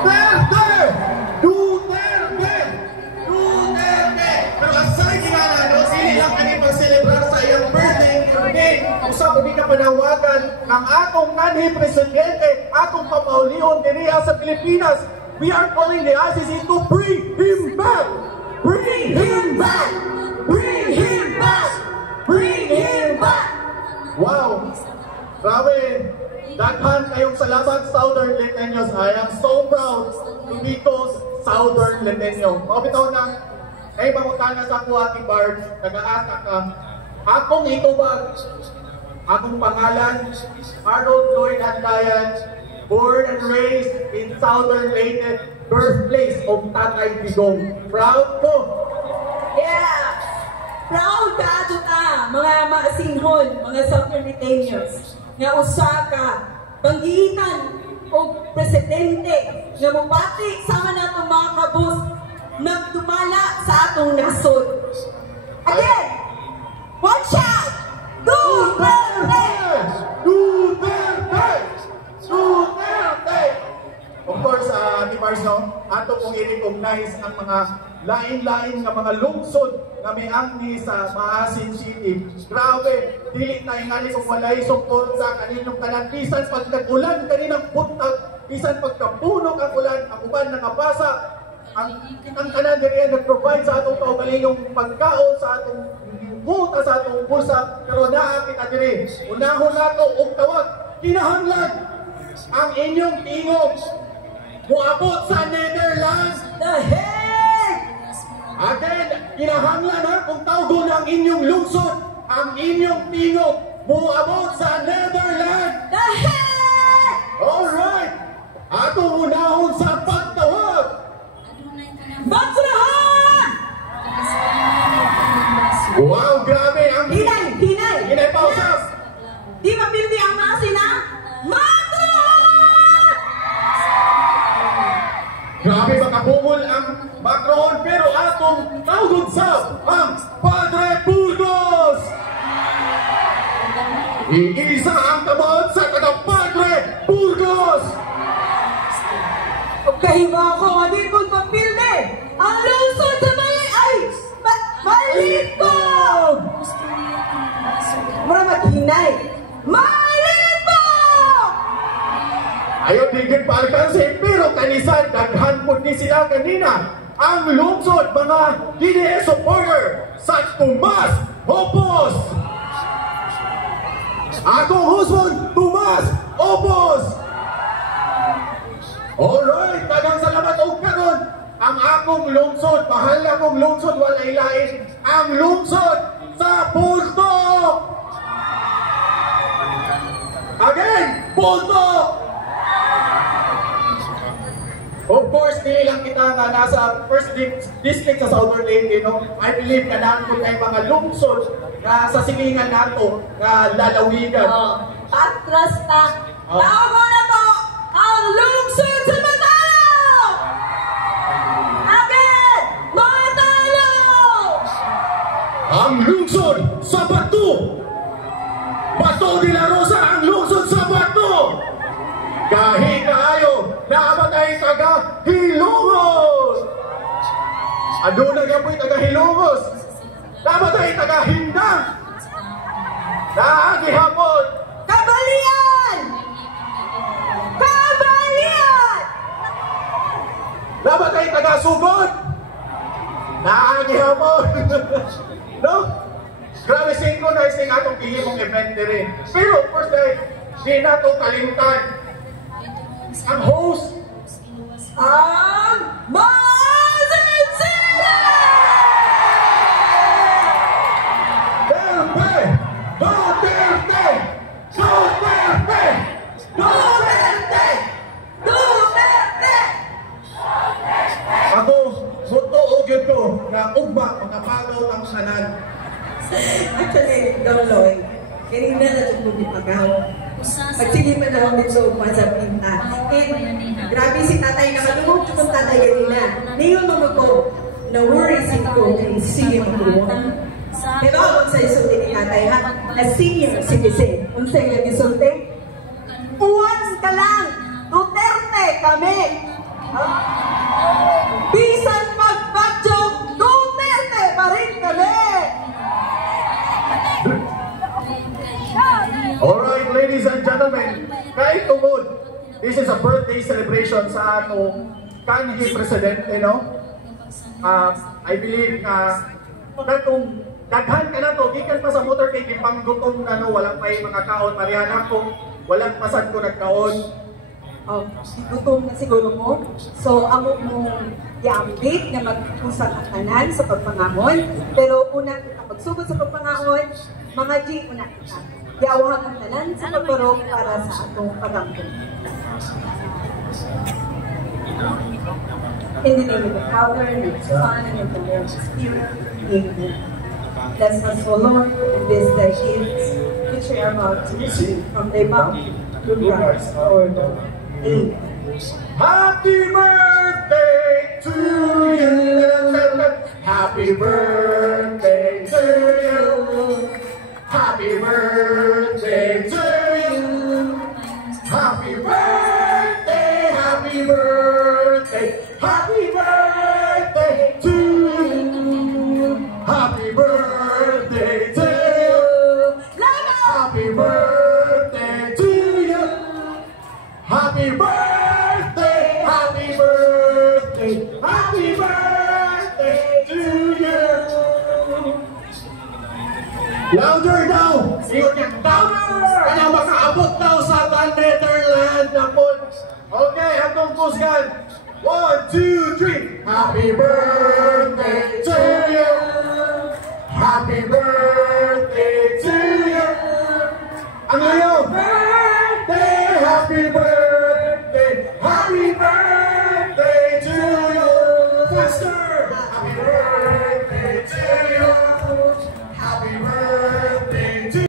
Duterte! Duterte! Pero aside nga na, no, sili lang kami mag-celebrar sa iyong birthday. Hindi, usap hindi ka panawagan ng atong kanhi presidente, atong pamaulion diriya sa Pilipinas. We are calling the ICC to bring him back! Bring him back! Bring him back! Bring him back! Wow! Grabe! Daghan kayong salamat, Southern Liteños. I am so proud to be called Southern Liteño. Mabitaw na, ay mamutana sa ako ating Barb, nag-aasa ka. Akong itubag, akong pangalan, Harold Lloyd Andayan, born and raised in Southern Leyte, birthplace of Tatay Digong. Proud ko! Yeah! Proud ka ato ta, mga maasinhon, mga Southern Liteños, nga usa ka, banggitan o presidente, nga mabati sama na itong mga kabus, nagdumala sa atong nasod. Again, one shout! Duterte! Duterte! Duterte! Of course, Ate Mars, no? Ato pong i-recognize ang mga lain-lain nga mga lungsod nga may angni sa Maasin City. Grabe, dili na ingali kung walay support sa kaninyong tanan. Bisan pag nag-ulan, kaninang buntag, bisan pagkapunog ang ulan, ang uban nakabasa, ang tanan diri nag-provide sa atong kaugalingong pagkaon, sa atong buta, sa atong bulsa. Pero naa kita diri, unahon nato og tawag, kinahanglan ang inyong tingog muabot sa Netherlands. The heck! Again, kinahanglan ha, kung tawgon ang inyong lungsod, ang inyong tingog muabot sa Netherlands. The heck! Alright! Atong unahon sa pagtawag. Bansurahan! Wow, grabe! Ang Hinay! Hinay! Hinay pa usap! Di mapildi ang maasin ha? Grabe makabungol ang Macron, pero atong tawgon sa ang Padre Burgos! Iisa ang tamad sa kada-Padre Burgos! Okay ba ako? Hindi ko mapildi! Ang lungsod sa mali ay Malipog! Mura maghinay! Malipog! Ayaw digin paalkansin, pero kanisan, daghan po ni sila kanina. Ang lungsod, mga DDS supporter sa Tomas Opos! Akong husband, Tomas Opos! Alright, daghang salamat o karon. Ang akong lungsod, mahal na akong lungsod, walay lain. Ang lungsod sa Punto! Again, Punto! Of course, dili lang kita nga nasa first district sa Southern Leyte, no? I believe na natin ay mga lungsod na sa silingan nato na lalawigan. Atras na! Tawag na to! Ang lungsod sa Matalo! Agad! Matalo! Ang lungsod sa Bato! Bato de la Rosa, ang lungsod sa Bato! Kahit kaayo, naamatay taga Hilongos! Ano na gapoy taga Hilongos? Naamatay taga Hindang! Naagihapon! Kabalian! Kabalian! Namatay taga Sugod! Naagihapon! No? Grabe synchronizing atong gihimong event rin. Pero of course, di na ito kalimtan. Ang host, ang Maasin City! Duterte! Duterte! Duterte! Duterte! Duterte! Ako, muto o gyud ko na ugma mga pagaw ng sanan. Actually, Doloy, kanina na ito po pagaw. Pagsige pa naman dito sa pinta. And grabe si tatay na matulog itong tatay kanina. Ngayon mga ko, na-worry si ko na sige magulungan. Diba ako sa isulti ni tatay ha? Na senior citizen. Kung sa'yo yung isulti, uwan ka lang! Duterte kami! this is a birthday celebration sa atong kanhi presidente, no? I believe na katong daghan ka na to, gikan pa sa motorcade, ipanggutom na no, walang may mga kaon, Mariana ko, walang pasad ko nagkaon. Gutom na siguro mo. So, amo mo i-update na mag-usap ang tanan sa pagpangamon. Pero una kita magsugod sa pagpangamon, mga G, una kita. Iawahang ang tanan sa pagparong para sa atong pagambon. In the name of the Father, and of the Son, and of the Holy Spirit. Amen. Bless us, O Lord, and this thy gifts, which we are about to receive from thy mouth, through Christ our Lord. Amen. Happy birthday to you! Happy birthday to you! Happy birthday to you! Happy birthday! Happy birthday! Happy birthday to you! Happy birthday to you! Happy birthday to you! Happy birthday! Happy birthday! Happy birthday to you! Louder daw! Ingon niya, louder! Kaya makaabot daw sa Netherlands na po. Okay, atong kusgan. 1, 2, 3. Happy birthday to you! Happy birthday to you! Ang iyo! Birthday! Happy birthday!